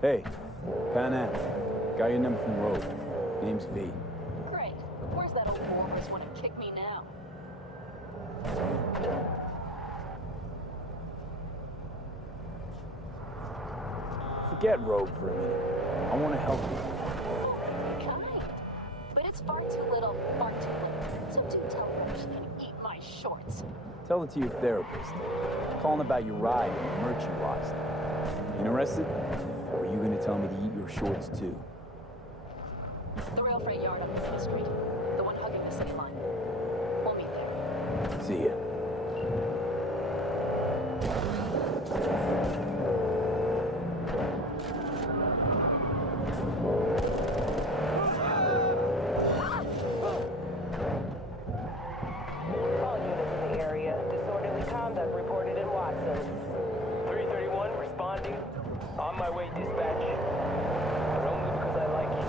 Hey, Panam. Got your number from Rogue. Name's V. Great. Where's that old walrus want to kick me now? Forget Rogue for a minute. I want to help you. Kind. But it's far too little, far too late. So do tell her she can eat my shorts. Tell it to your therapist. Calling about your ride and the merch you lost. Interested? Or are you gonna tell me to eat your shorts too? The rail freight yard up the street. The one hugging the city line. We'll meet there. See ya. All units in the area. Disorderly conduct reported in Watson. 331 responding. On my way, dispatch. But only because I like you.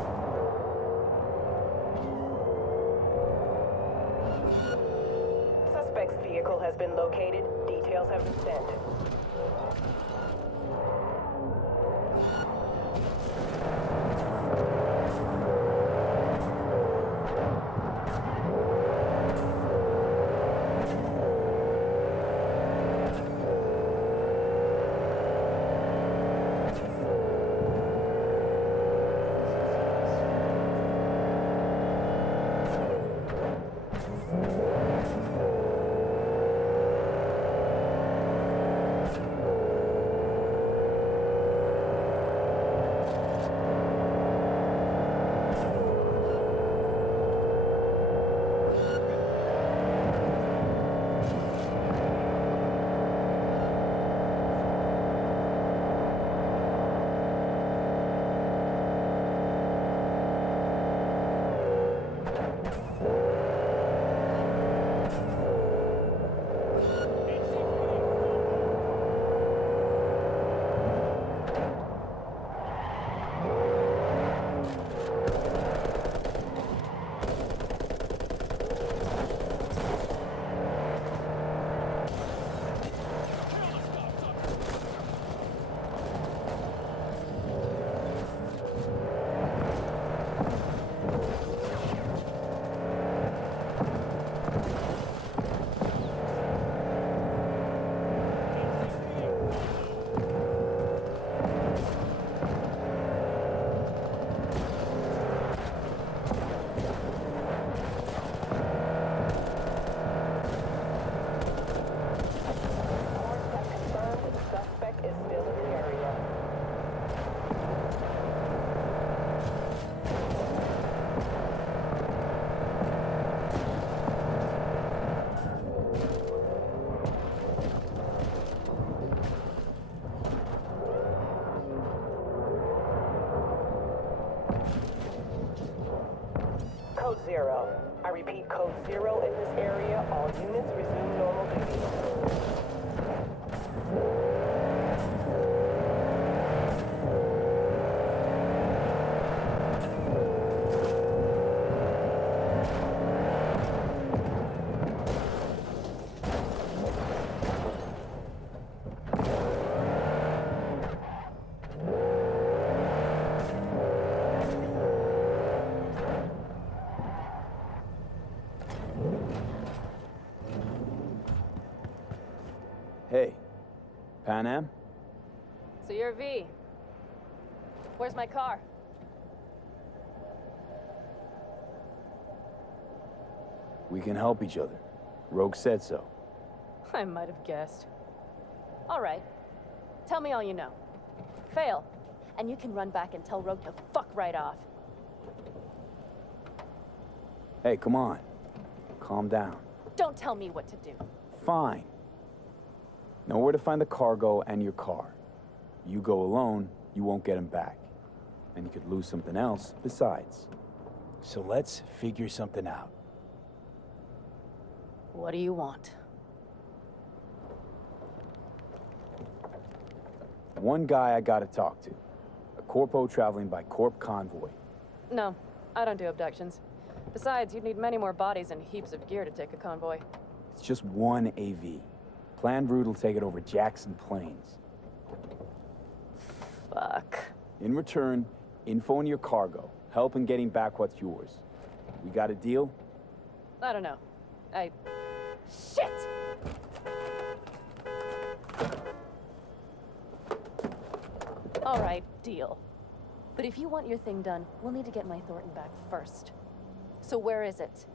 Suspect's vehicle has been located. Details have been sent. Code 0. I repeat, Code 0 in this area. All units resume normal duty. Hey, Panam? So you're V. Where's my car? We can help each other. Rogue said so. I might have guessed. All right. Tell me all you know. Fail, and you can run back and tell Rogue to fuck right off. Hey, come on. Calm down. Don't tell me what to do. Fine. Know where to find the cargo and your car. You go alone, you won't get him back. And you could lose something else besides. So let's figure something out. What do you want? One guy I gotta talk to. A corpo traveling by corp convoy. No, I don't do abductions. Besides, you'd need many more bodies and heaps of gear to take a convoy. It's just one AV. Planned route will take it over Jackson Plains. Fuck. In return, info on your cargo. Help in getting back what's yours. We got a deal? I don't know. Shit! All right, deal. But if you want your thing done, we'll need to get my Thornton back first. So where is it?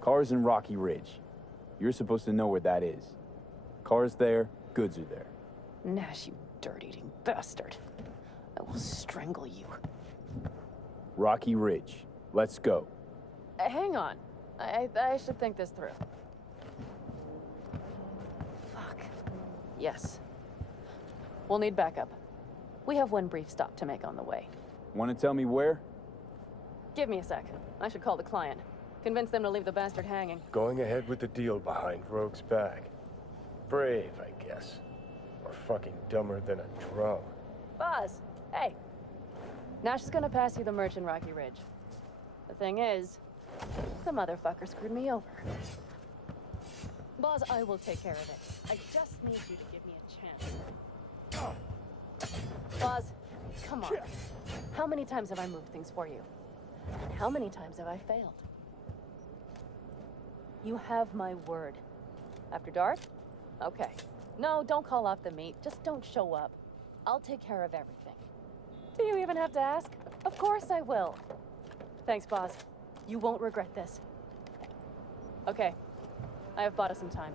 Car's in Rocky Ridge. You're supposed to know where that is. Car's there, goods are there. Nash, you dirt-eating bastard. I will strangle you. Rocky Ridge. Let's go. Hang on. I should think this through. Fuck. Yes. We'll need backup. We have one brief stop to make on the way. Want to tell me where? Give me a sec. I should call the client. Convince them to leave the bastard hanging. Going ahead with the deal behind Rogue's back. Brave, I guess. Or fucking dumber than a drum. Boz, hey. Nash is gonna pass you the merch in Rocky Ridge. The thing is, the motherfucker screwed me over. Boz, I will take care of it. I just need you to give me a chance. Boz, come on. How many times have I moved things for you? And how many times have I failed? You have my word. After dark? Okay. No, don't call off the meet. Just don't show up. I'll take care of everything. Do you even have to ask? Of course I will. Thanks, Boz. You won't regret this. Okay. I have bought us some time.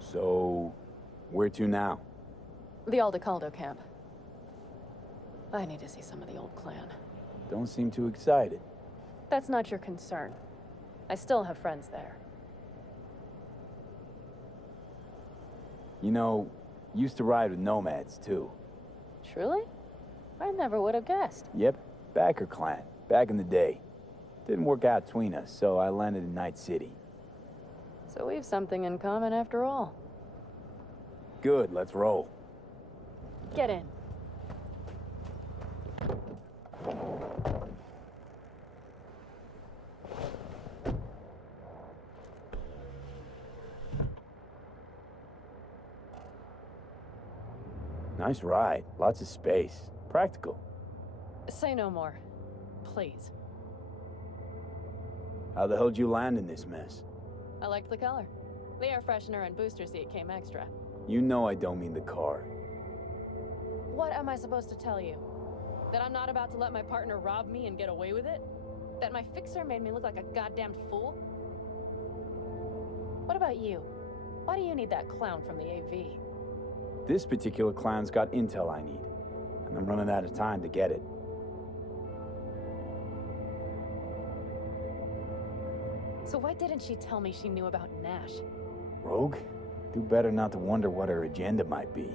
So, where to now? The Aldecaldo camp. I need to see some of the old clan. Don't seem too excited. That's not your concern. I still have friends there. You know, used to ride with nomads, too. Truly? I never would have guessed. Yep, Backer clan, back in the day. Didn't work out between us, so I landed in Night City. So we've something in common after all. Good, let's roll. Get in. Nice ride, lots of space. Practical. Say no more. Please. How the hell'd you land in this mess? I liked the color. The air freshener and booster seat came extra. You know I don't mean the car. What am I supposed to tell you? That I'm not about to let my partner rob me and get away with it? That my fixer made me look like a goddamn fool? What about you? Why do you need that clown from the AV? This particular clown's got intel I need, and I'm running out of time to get it. So why didn't she tell me she knew about Nash? Rogue? Do better not to wonder what her agenda might be.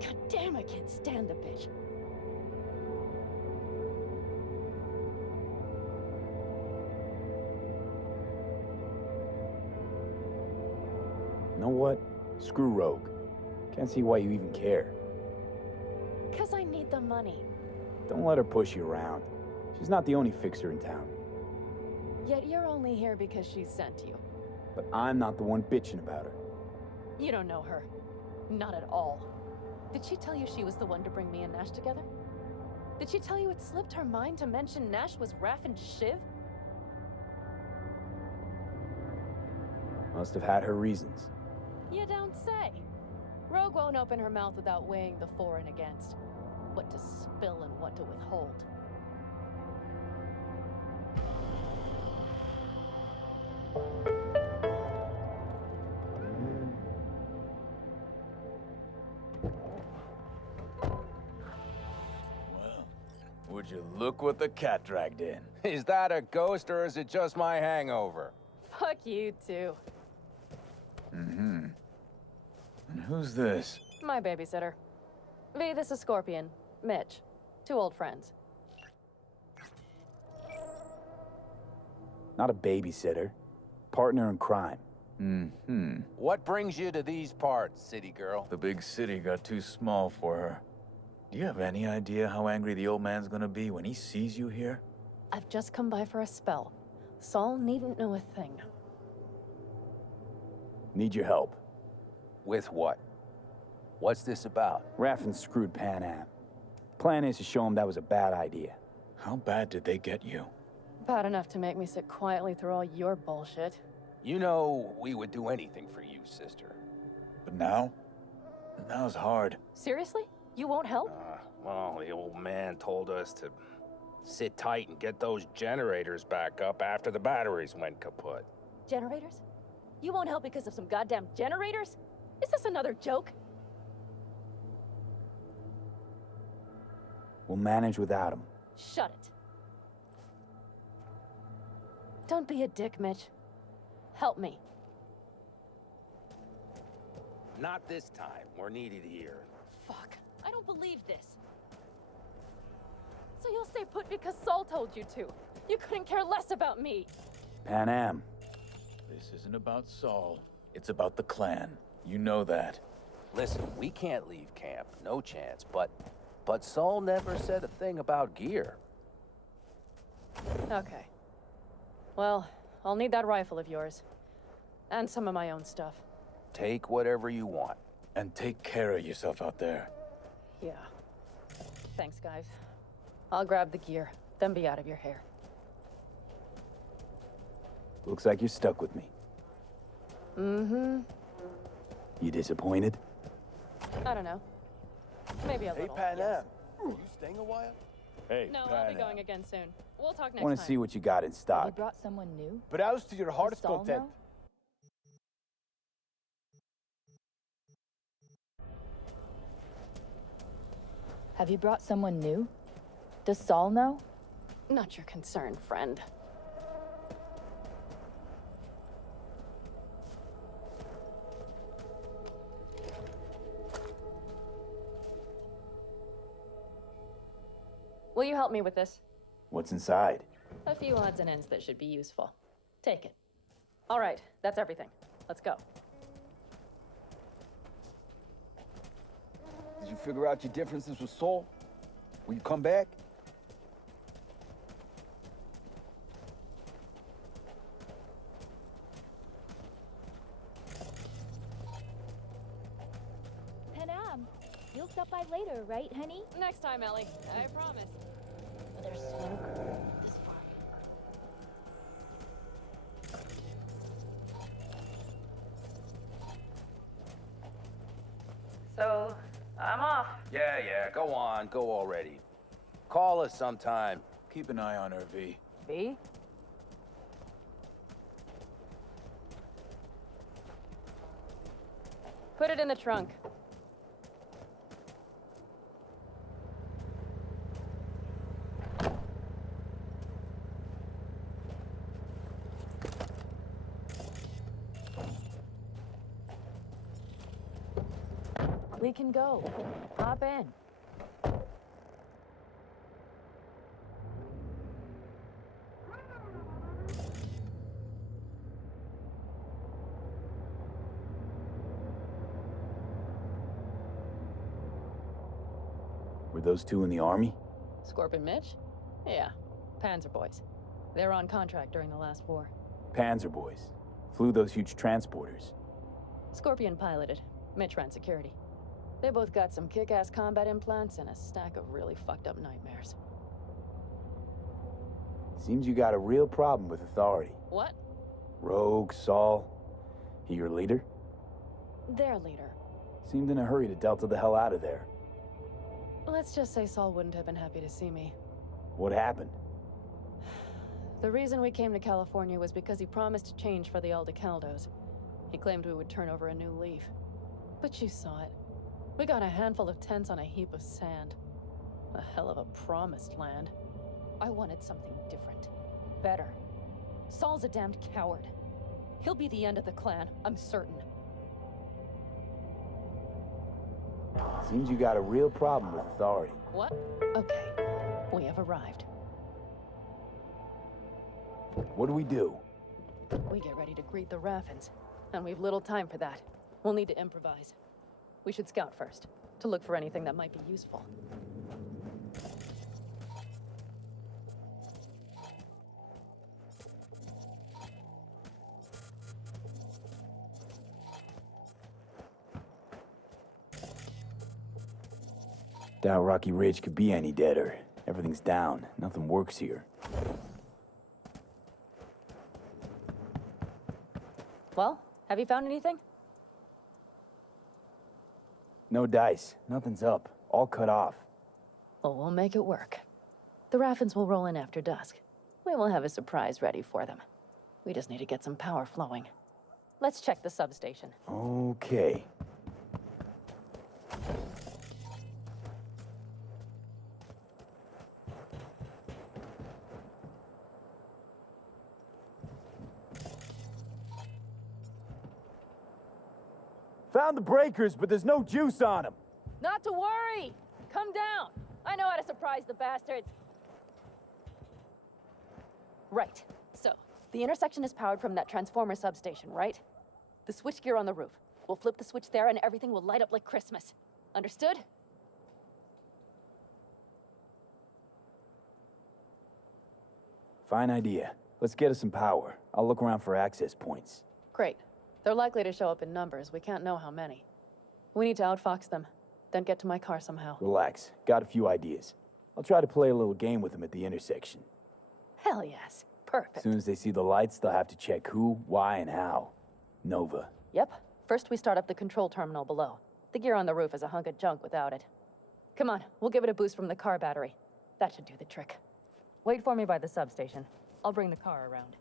God damn, I can't stand the bitch. Know what? Screw Rogue. Can't see why you even care. 'Cause I need the money. Don't let her push you around. She's not the only fixer in town. Yet you're only here because she sent you. But I'm not the one bitching about her. You don't know her. Not at all. Did she tell you she was the one to bring me and Nash together? Did she tell you it slipped her mind to mention Nash was Raph and Shiv? Must have had her reasons. You don't say. Rogue won't open her mouth without weighing the for and against. What to spill and what to withhold. Would you look what the cat dragged in? Is that a ghost or is it just my hangover? Fuck you too. Mm-hmm. And who's this? My babysitter. V, this is Scorpion. Mitch. Two old friends. Not a babysitter. Partner in crime. Mm-hmm. What brings you to these parts, city girl? The big city got too small for her. Do you have any idea how angry the old man's gonna be when he sees you here? I've just come by for a spell. Saul needn't know a thing. Need your help. With what? What's this about? Raffin screwed Panam. Plan is to show him that was a bad idea. How bad did they get you? Bad enough to make me sit quietly through all your bullshit. You know, we would do anything for you, sister. But now? Now's hard. Seriously? You won't help? Well, the old man told us to sit tight and get those generators back up after the batteries went kaput. Generators? You won't help because of some goddamn generators? Is this another joke? We'll manage without him. Shut it. Don't be a dick, Mitch. Help me. Not this time. We're needed here. Fuck. I don't believe this. So you'll stay put because Saul told you to. You couldn't care less about me. Panam. This isn't about Saul. It's about the clan. You know that. Listen, we can't leave camp. No chance. But Saul never said a thing about gear. Okay. Well, I'll need that rifle of yours. And some of my own stuff. Take whatever you want. And take care of yourself out there. Yeah. Thanks, guys. I'll grab the gear, then be out of your hair. Looks like you're stuck with me. Mm-hmm. You disappointed? I don't know. Maybe a little. Panam. yes. You staying a while? Hey, No, I'll be going again soon. We'll talk next Want time. to see what you got in You stock. brought someone new? Browse to your Does heart's Saul content. know? Have you brought someone new? Does Saul know? Not your concern, friend. Will you help me with this? What's inside? A few odds and ends that should be useful. Take it. All right, that's everything. Let's go. Did you figure out your differences with Saul? Will you come back? Panam, you'll stop by later, right, honey? Next time, Ellie. I promise. There's smoke this far. So, I'm off. Yeah, go on. Go already. Call us sometime. Keep an eye on her, V. V? Put it in the trunk. We can go. Hop in. Were those two in the army? Scorpion Mitch? Yeah, Panzer boys. They were on contract during the last war. Panzer boys. Flew those huge transporters. Scorpion piloted. Mitch ran security. They both got some kick-ass combat implants and a stack of really fucked up nightmares. Seems you got a real problem with authority. What? Rogue, Saul. He your leader? Their leader. Seemed in a hurry to Delta the hell out of there. Let's just say Saul wouldn't have been happy to see me. What happened? The reason we came to California was because he promised to change for the Aldecaldos. He claimed we would turn over a new leaf. But you saw it. We got a handful of tents on a heap of sand. A hell of a promised land. I wanted something different. Better. Saul's a damned coward. He'll be the end of the clan, I'm certain. Seems you got a real problem with authority. What? Okay. We have arrived. What do we do? We get ready to greet the Raffins. And we've little time for that. We'll need to improvise. We should scout first, to look for anything that might be useful. Doubt Rocky Ridge could be any deader. Everything's down. Nothing works here. Well, have you found anything? No dice. Nothing's up. All cut off. Well, we'll make it work. The Raffins will roll in after dusk. We will have a surprise ready for them. We just need to get some power flowing. Let's check the substation. Okay. Found the breakers, but there's no juice on them. Not to worry! Come down! I know how to surprise the bastards. Right. So, the intersection is powered from that transformer substation, right? The switchgear on the roof. We'll flip the switch there and everything will light up like Christmas. Understood? Fine idea. Let's get us some power. I'll look around for access points. Great. They're likely to show up in numbers. We can't know how many. We need to outfox them, then get to my car somehow. Relax. Got a few ideas. I'll try to play a little game with them at the intersection. Hell yes. Perfect. As soon as they see the lights, they'll have to check who, why, and how. Nova. Yep. First we start up the control terminal below. The gear on the roof is a hunk of junk without it. Come on, we'll give it a boost from the car battery. That should do the trick. Wait for me by the substation. I'll bring the car around.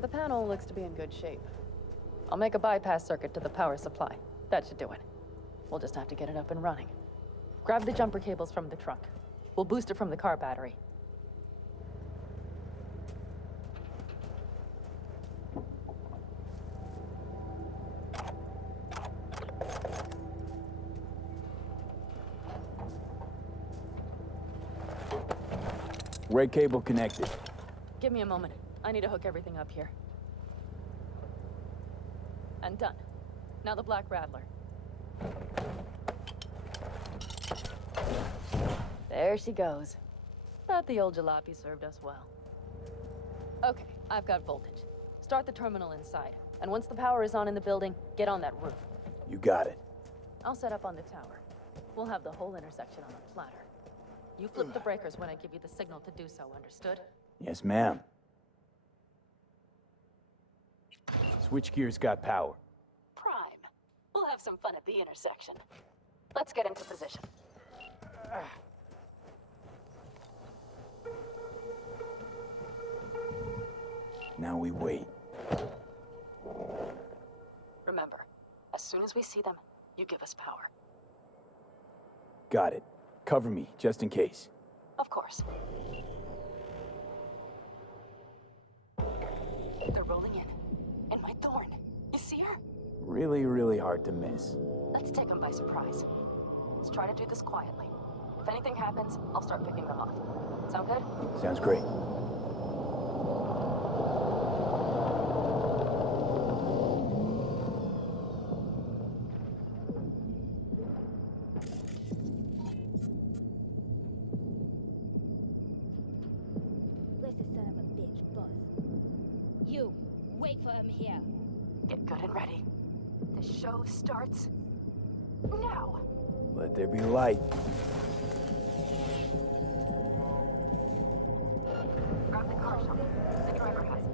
The panel looks to be in good shape. I'll make a bypass circuit to the power supply. That should do it. We'll just have to get it up and running. Grab the jumper cables from the truck. We'll boost it from the car battery. Red cable connected. Give me a moment. I need to hook everything up here. And done. Now the Black Rattler. There she goes. Thought the old jalopy served us well. Okay, I've got voltage. Start the terminal inside. And once the power is on in the building, get on that roof. You got it. I'll set up on the tower. We'll have the whole intersection on a platter. You flip the breakers when I give you the signal to do so, understood? Yes, ma'am. Switchgear's got power. Prime. We'll have some fun at the intersection. Let's get into position. Now we wait. Remember, as soon as we see them, you give us power. Got it. Cover me, just in case. Of course. They're rolling in. And my Thorn. You see her? Really, really hard to miss. Let's take them by surprise. Let's try to do this quietly. If anything happens, I'll start picking them off. Sound good? Sounds great. Where's the son of a bitch, boss? You, wait for him here. Get good and ready. The show starts now. Let there be light. Grab the car shot. The driver has it.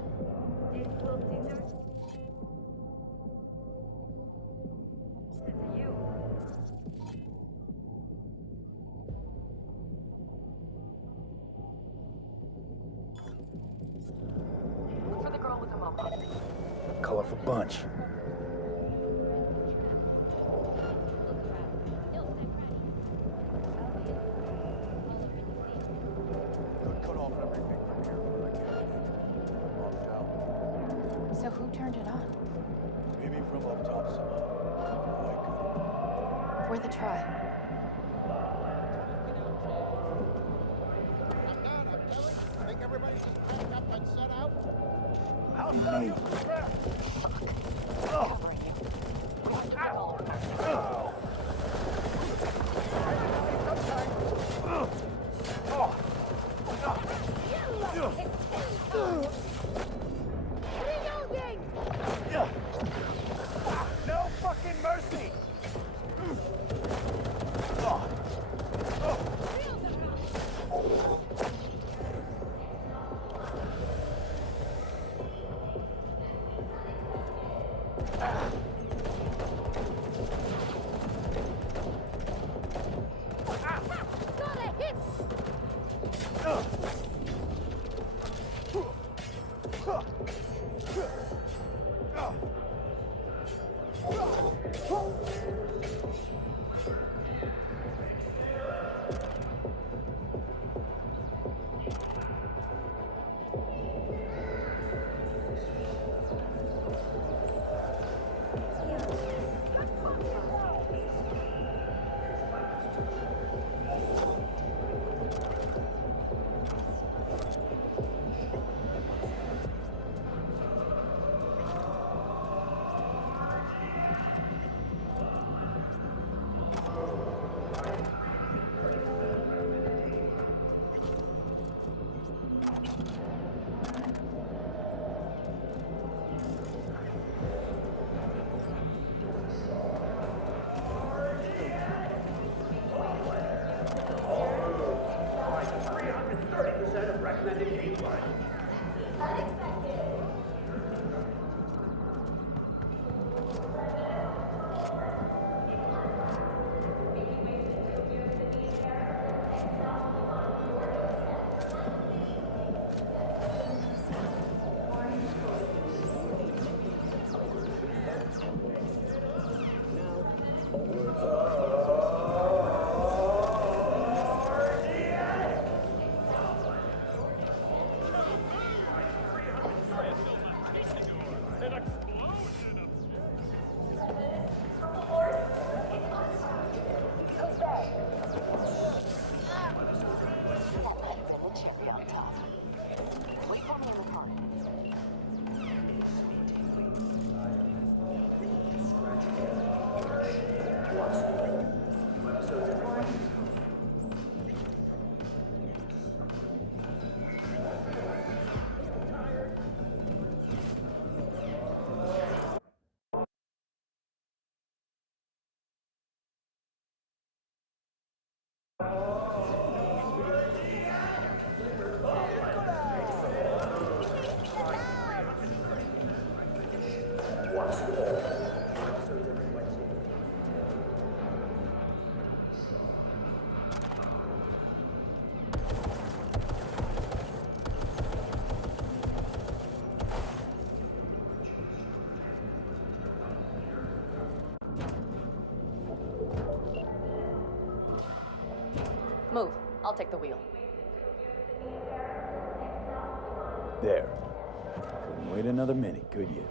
colorful bunch. Could cut off everything from here, but I can't get in. Locked down. So who turned it on? Maybe from up top somehow. I We're the tribe. Hey. No fucking mercy! Move. I'll take the wheel. There. Couldn't wait another minute, could you?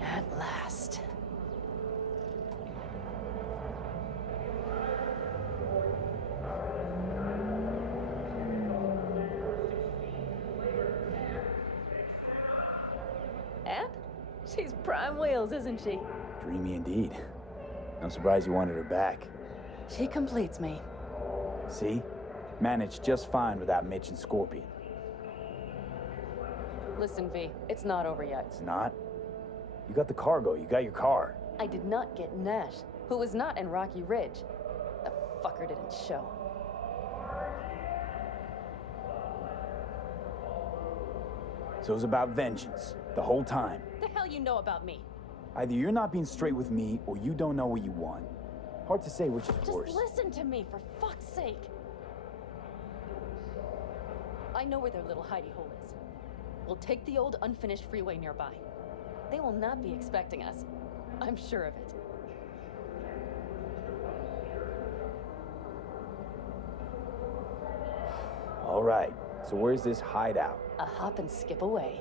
At last. And? She's prime wheels, isn't she? Dreamy indeed. I'm surprised you wanted her back. She completes me. See? Managed just fine without Mitch and Scorpion. Listen, V, it's not over yet. It's not? You got the cargo, you got your car. I did not get Nash, who was not in Rocky Ridge. The fucker didn't show. So it was about vengeance, the whole time. The hell you know about me? Either you're not being straight with me, or you don't know what you want. Hard to say which is worse. Just listen to me, for fuck's sake. I know where their little hidey hole is. We'll take the old unfinished freeway nearby. They will not be expecting us. I'm sure of it. All right, so where's this hideout? A hop and skip away.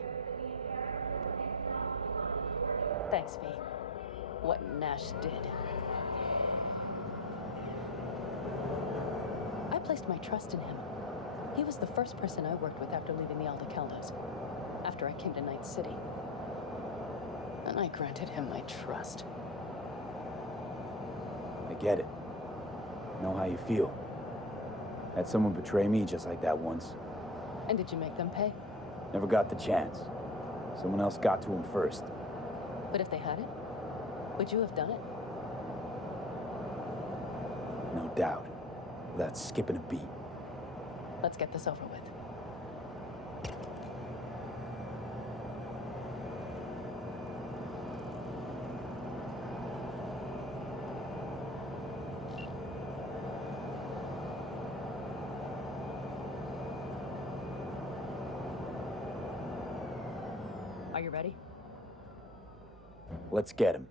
Thanks, V. What Nash did. I placed my trust in him. He was the first person I worked with after leaving the Aldecaldos, after I came to Night City. And I granted him my trust. I get it. Know how you feel. Had someone betray me just like that once. And did you make them pay? Never got the chance. Someone else got to him first. But if they hadn't, would you have done it? No doubt. Without skipping a beat. Let's get this over with. Are you ready? Let's get him.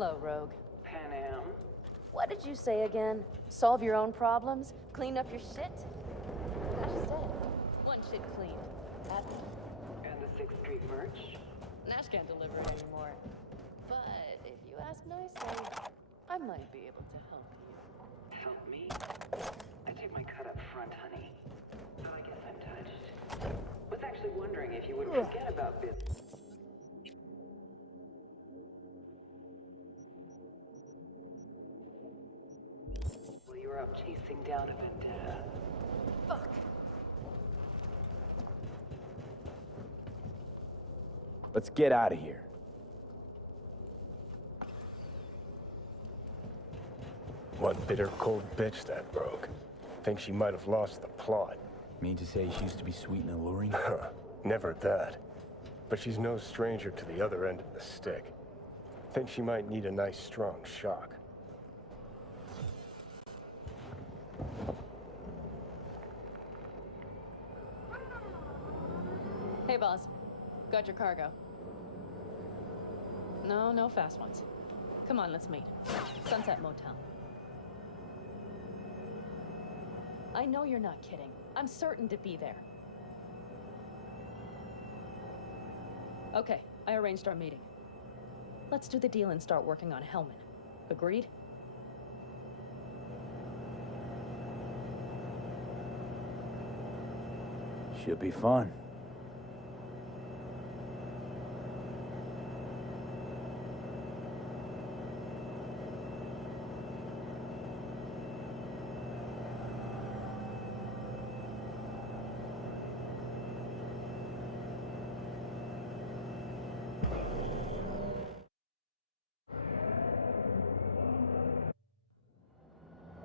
Hello, Rogue. Panam. What did you say again? Solve your own problems? Clean up your shit? Nash is dead. One shit cleaned. And the 6th Street merch? Nash can't deliver it anymore. But if you ask nicely, I might be able to help you. Help me? I take my cut up front, honey. So I guess I'm touched. Was actually wondering if you would forget about this. Well, you were out chasing down a vendetta. Fuck. Let's get out of here. One bitter, cold bitch, that rogue. Think she might have lost the plot. Mean to say she used to be sweet and alluring? Never that. But she's no stranger to the other end of the stick. Think she might need a nice, strong shock. Hey, boss. Got your cargo. No, no fast ones. Come on, let's meet. Sunset Motel. I know you're not kidding. I'm certain to be there. Okay, I arranged our meeting. Let's do the deal and start working on Hellman. Agreed? Should be fun.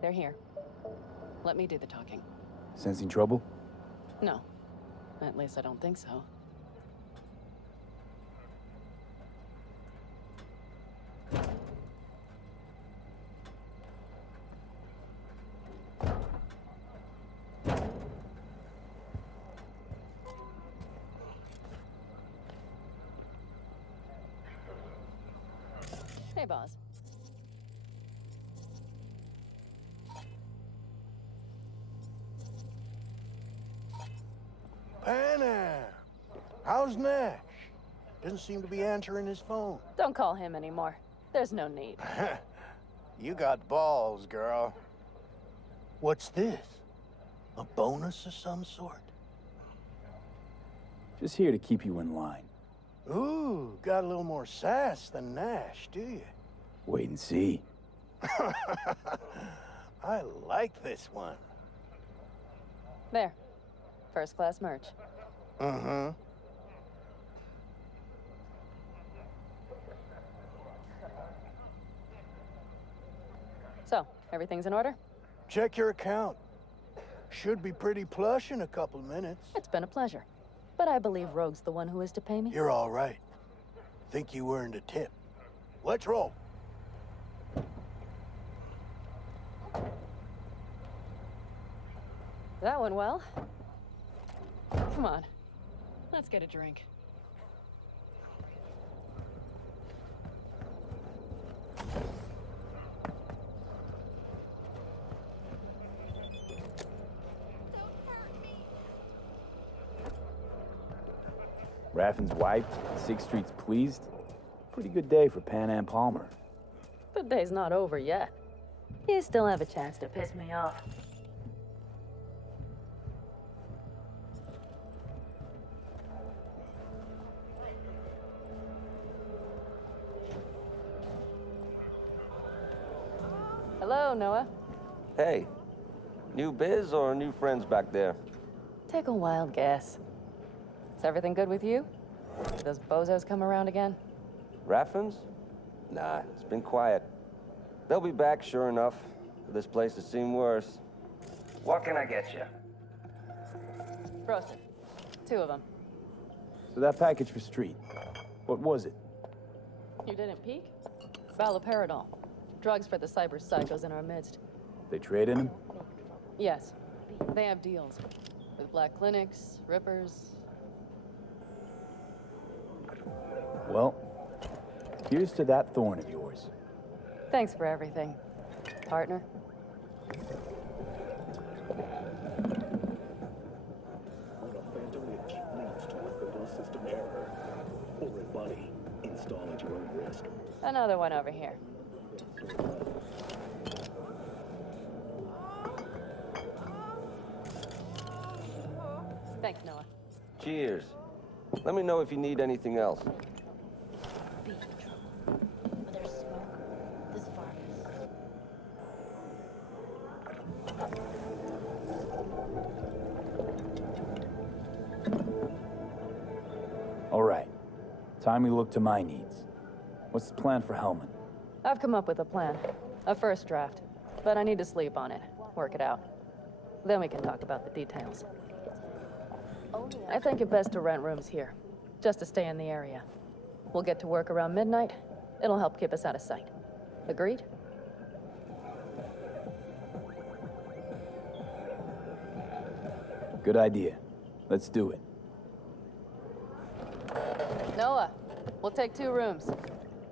They're here. Let me do the talking. Sensing trouble? No. At least I don't think so. Hey, boss. Panam! How's Nash? Doesn't seem to be answering his phone. Don't call him anymore. There's no need. You got balls, girl. What's this? A bonus of some sort? Just here to keep you in line. Ooh, got a little more sass than Nash, do you? Wait and see. I like this one. There. First class merch. Mm-hmm. So, everything's in order? Check your account. Should be pretty plush in a couple minutes. It's been a pleasure. But I believe Rogue's the one who is to pay me. You're all right. Think you earned a tip. Let's roll. That went well. Come on. Let's get a drink. Raffin's wiped, 6th Street's pleased. Pretty good day for Panam Palmer. The day's not over yet. You still have a chance to piss me off. Hello, Noah. Hey, new biz or new friends back there? Take a wild guess. Is everything good with you? Did those bozos come around again? Raffins? Nah, it's been quiet. They'll be back, sure enough. This place has seen worse. What can I get you? Roasted. 2 of them. So that package for Street, what was it? You didn't peek? Valoperidol. Drugs for the cyber psychos in our midst. They traded him? Yes. They have deals. With black clinics, rippers. Well, here's to that thorn of yours. Thanks for everything, partner. When a phantom leaks to a fatal system error, or a buddy, install at your own risk. Another one over here. Thanks, Noah. Cheers. Let me know if you need anything else. Be in trouble. Where there's smoke, there's fires. All right. Time we look to my needs. What's the plan for Hellman? I've come up with a plan. A first draft. But I need to sleep on it. Work it out. Then we can talk about the details. I think it best to rent rooms here. Just to stay in the area. We'll get to work around midnight. It'll help keep us out of sight. Agreed? Good idea. Let's do it. Noah, we'll take 2 rooms.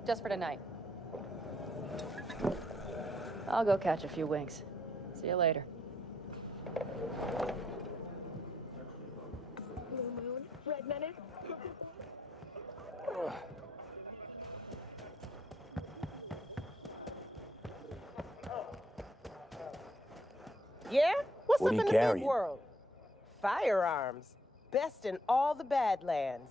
Just for tonight. I'll go catch a few winks. See you later. Red Menace? Yeah? What's What up are you in the carrying? big world? Firearms. Best in all the Badlands.